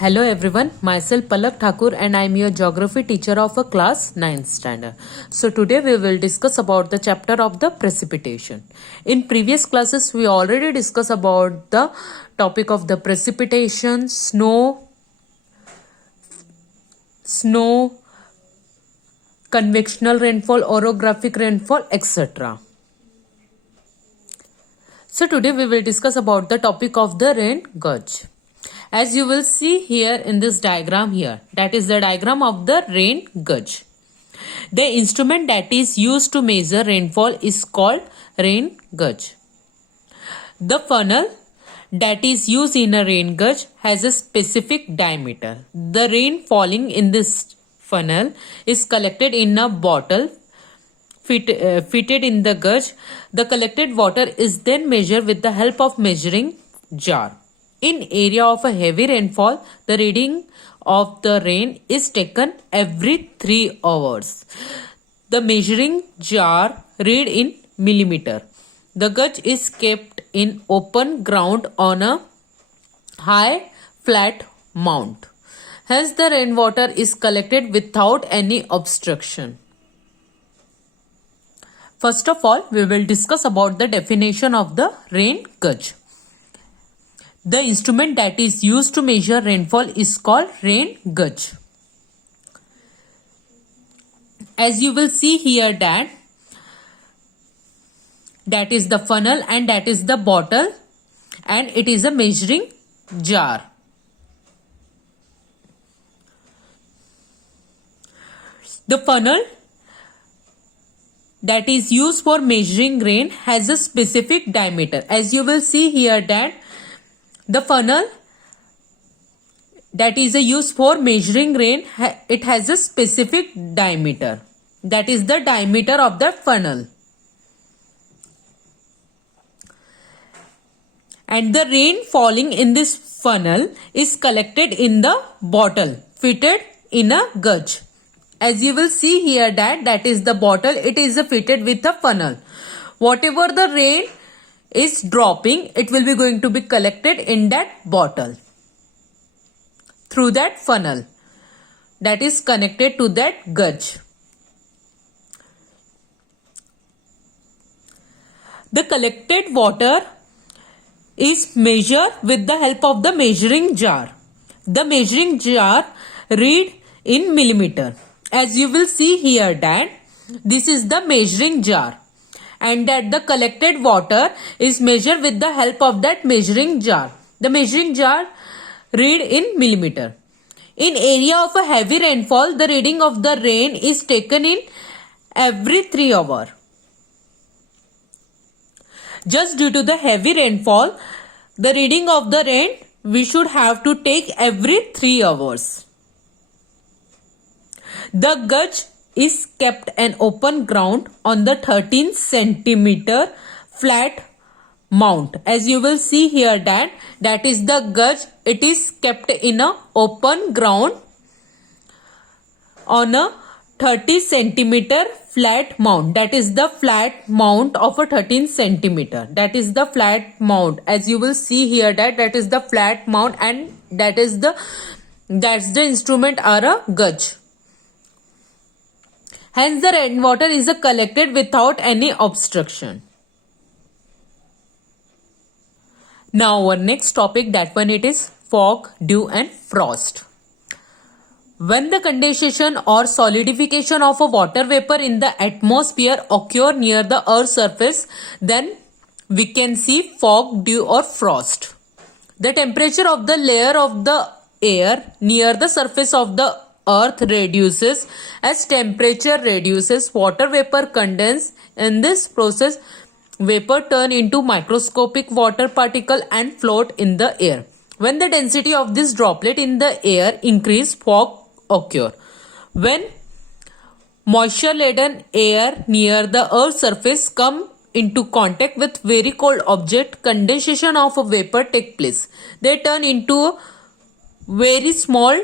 Hello everyone, myself Palak Thakur and I am your geography teacher of a class 9th standard. So today we will discuss about the chapter of the precipitation. In previous classes we already discussed about the topic of the precipitation, snow, convectional rainfall, orographic rainfall, etc. So today we will discuss about the topic of the rain gauge. As you will see here in this diagram here, that is the diagram of the rain gauge. The instrument that is used to measure rainfall is called rain gauge. The funnel that is used in a rain gauge has a specific diameter. The rain falling in this funnel is collected in a bottle fitted in the gauge. The collected water is then measured with the help of measuring jar. In area of a heavy rainfall, the reading of the rain is taken every 3 hours. The measuring jar read in millimeter. The gauge is kept in open ground on a high flat mount. Hence the rainwater is collected without any obstruction. First of all, we will discuss about the definition of the rain gauge. The instrument that is used to measure rainfall is called rain gauge. As you will see here that is the funnel and that is the bottle and it is a measuring jar. The funnel that is used for measuring rain has a specific diameter. As you will see here that the funnel that is used for measuring rain, it has a specific diameter. That is the diameter of the funnel. And the rain falling in this funnel is collected in the bottle fitted in a gauge. As you will see here that is the bottle, it is fitted with a funnel. Whatever the rain is dropping, it will be going to be collected in that bottle through that funnel that is connected to that gauge. The collected water is measured with the help of the measuring jar. The measuring jar read in millimeter. As you will see here that this is the measuring jar and that the collected water is measured with the help of that measuring jar. The measuring jar read in millimeter. In area of a heavy rainfall, the reading of the rain is taken in every 3 hours. Just due to the heavy rainfall, the reading of the rain we should have to take every 3 hours. The gauge is kept an open ground on the 13 centimeter flat mount. As you will see here that is the gauge, it is kept in a open ground on a 30 centimeter flat mount. That is the flat mount of a 13 centimeter. That is the flat mount. As you will see here that is the flat mount and that's the instrument or a gauge. Hence the rainwater is collected without any obstruction. Now our next topic, that one it is fog, dew and frost. When the condensation or solidification of a water vapor in the atmosphere occur near the earth's surface, then we can see fog, dew or frost. The temperature of the layer of the air near the surface of the earth reduces. As temperature reduces, water vapor condenses. In this process, vapor turn into microscopic water particle and float in the air. When the density of this droplet in the air increase, fog occur. When moisture laden air near the earth's surface come into contact with very cold object, condensation of a vapor take place. They turn into a very small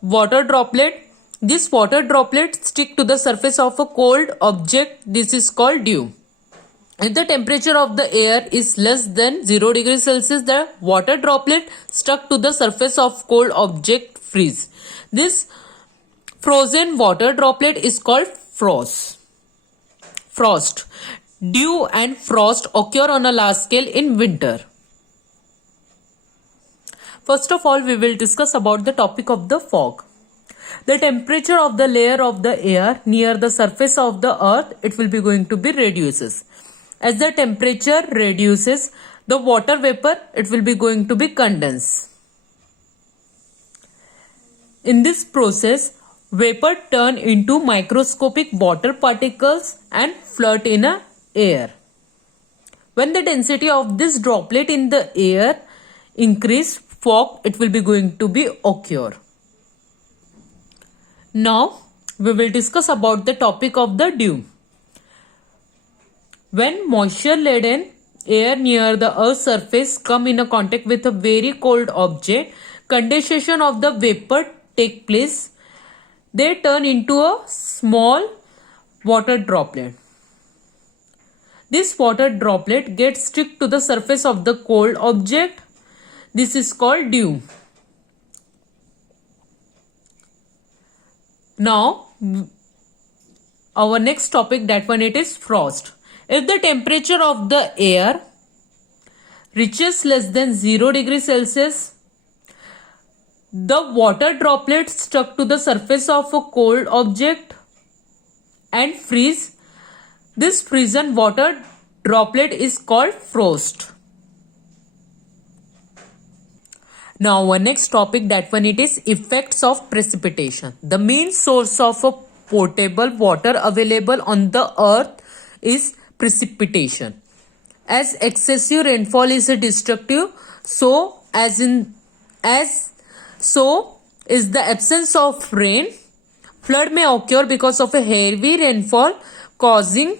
water droplet. This water droplet stick to the surface of a cold object. This is called dew. If the temperature of the air is less than 0 degrees Celsius, the water droplet stuck to the surface of cold object freeze. This frozen water droplet is called frost. Frost. Dew and frost occur on a large scale in winter. First of all, we will discuss about the topic of the fog. The temperature of the layer of the air near the surface of the earth, it will be going to be reduces. As the temperature reduces, the water vapor, it will be going to be condensed. In this process, vapor turn into microscopic water particles and float in the air. When the density of this droplet in the air increase, fog, it will be going to be occur. Now, we will discuss about the topic of the dew. When moisture-laden air near the Earth's surface come in a contact with a very cold object, condensation of the vapor take place. They turn into a small water droplet. This water droplet gets stick to the surface of the cold object. This is called dew. Now, our next topic, that one it is frost. If the temperature of the air reaches less than 0 degrees Celsius, the water droplets stuck to the surface of a cold object and freeze. This frozen water droplet is called frost. Now our next topic, that one it is effects of precipitation. The main source of a potable water available on the earth is precipitation. As excessive rainfall is destructive, so is the absence of rain. Flood may occur because of a heavy rainfall, causing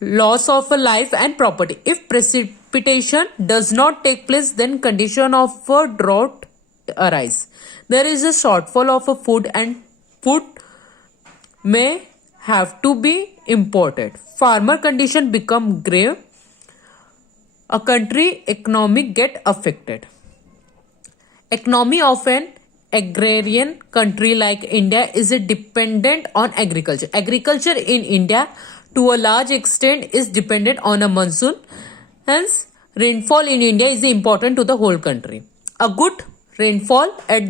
loss of a life and property. If precipitation does not take place, then condition of a drought arise. There is a shortfall of a food and food may have to be imported. Farmer condition become grave. A country economy get affected. Economy of an agrarian country like India is dependent on agriculture. Agriculture in India to a large extent is dependent on a monsoon. Hence, rainfall in India is important to the whole country. A good rainfall at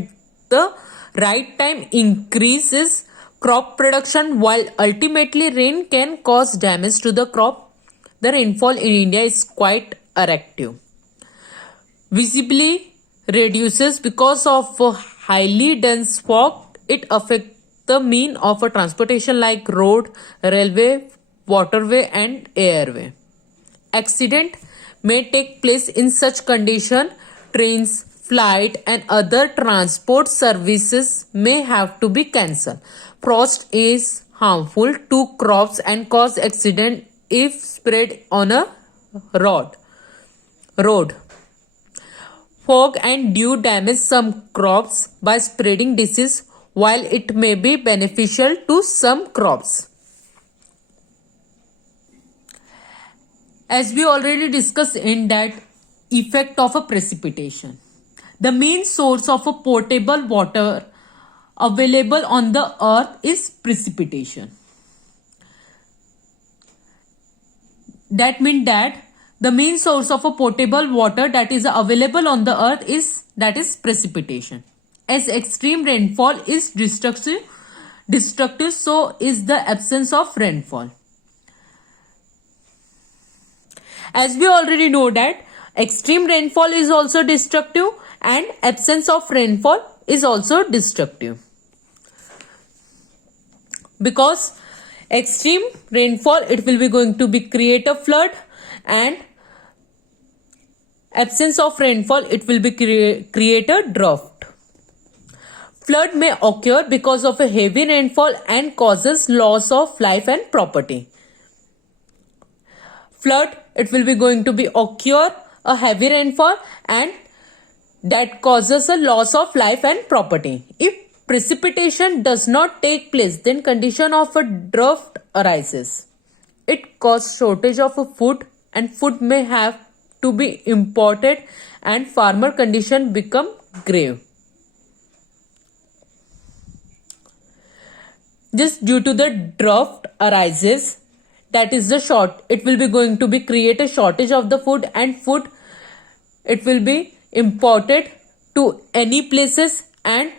the right time increases crop production, while ultimately rain can cause damage to the crop. The rainfall in India is quite erratic. Visibly reduces because of a highly dense fog. It affects the mean of a transportation like road, railway, waterway and airway. Accident may take place in such condition. Trains, flight and other transport services may have to be cancelled. Frost is harmful to crops and cause accident if spread on a road. Fog and dew damage some crops by spreading disease, while it may be beneficial to some crops. As we already discussed in that effect of a precipitation, the main source of a potable water available on the earth is precipitation. That means that the main source of a potable water that is available on the earth is precipitation. As extreme rainfall is destructive, so is the absence of rainfall. As we already know that extreme rainfall is also destructive and absence of rainfall is also destructive. Because extreme rainfall, it will be going to be create a flood, and absence of rainfall, it will be create a drought. Flood may occur because of a heavy rainfall and causes loss of life and property. Flood, it will be going to be occur a heavy rainfall and that causes a loss of life and property. If precipitation does not take place, then condition of a drought arises. it causes shortage of food and food may have to be imported and farmer condition become grave. Just due to the drought arises, that is the it will be going to be create a shortage of the food and food it will be imported to any places, and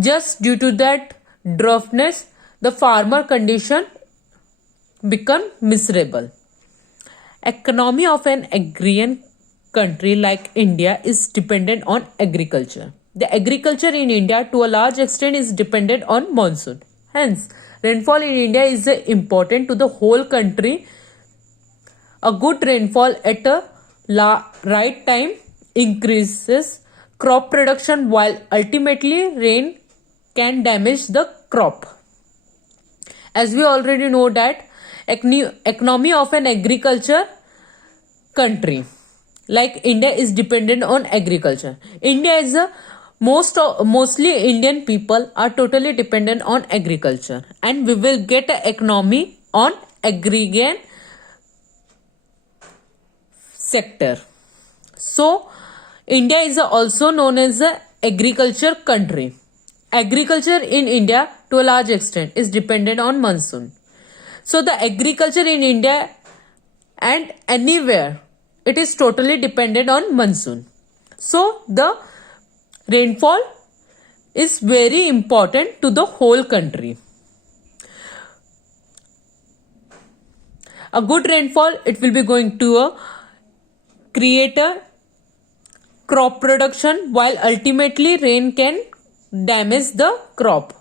just due to that droughtness the farmer condition become miserable. Economy of an agrarian country like India is dependent on agriculture. The agriculture in India to a large extent is dependent on monsoon. Hence, rainfall in India is important to the whole country. A good rainfall at a right time increases crop production, while ultimately rain can damage the crop. As we already know that economy of an agriculture country like India is dependent on agriculture. India is a mostly Indian people are totally dependent on agriculture, and we will get an economy on agrarian sector. So India is also known as a agriculture country. Agriculture in India to a large extent is dependent on monsoon. So the agriculture in India and anywhere it is totally dependent on monsoon. So the rainfall is very important to the whole country. A good rainfall it will be going to create a crop production, while ultimately rain can damage the crop.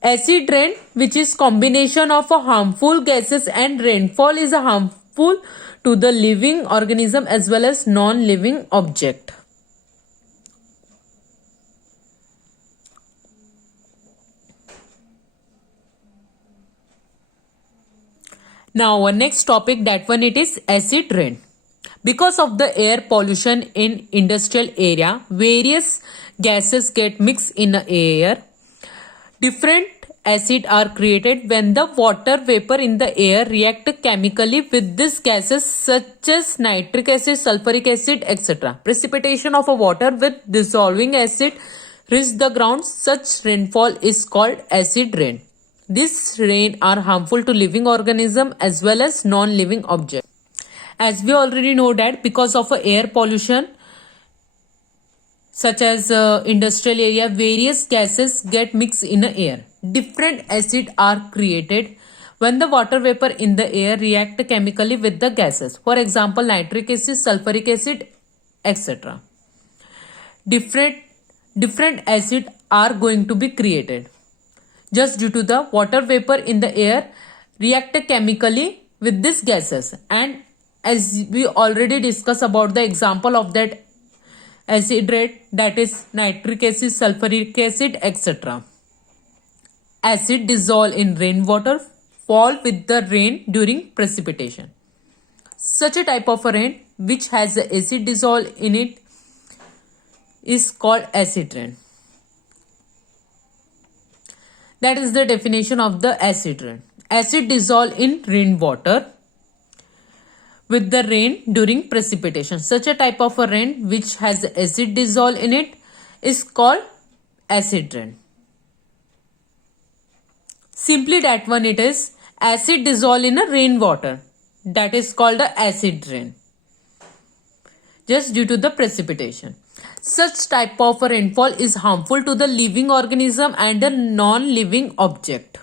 Acid rain, which is combination of a harmful gases, and rainfall is a harmful to the living organism as well as non-living object. Now our next topic, that one it is acid rain. Because of the air pollution in industrial area, various gases get mixed in the air. Different acids are created when the water vapor in the air react chemically with these gases such as nitric acid, sulfuric acid, etc. Precipitation of a water with dissolving acid reach the ground. Such rainfall is called acid rain. These rain are harmful to living organism as well as non-living objects. As we already know that because of air pollution such as industrial area, various gases get mixed in the air. Different acids are created when the water vapor in the air react chemically with the gases. For example, nitric acid, sulfuric acid, etc. Different acids are going to be created just due to the water vapor in the air react chemically with these gases. And as we already discussed about the example of that acid rain, that is nitric acid, sulfuric acid, etc. Acid dissolve in rainwater, fall with the rain during precipitation. Such a type of rain which has the acid dissolve in it is called acid rain. That is the definition of the acid rain. Acid dissolve in rainwater with the rain during precipitation. Such a type of a rain which has acid dissolve in it is called acid rain. Simply that one it is acid dissolve in a rainwater. That is called the acid rain. Just due to the precipitation. Such type of rainfall is harmful to the living organism and a non-living object.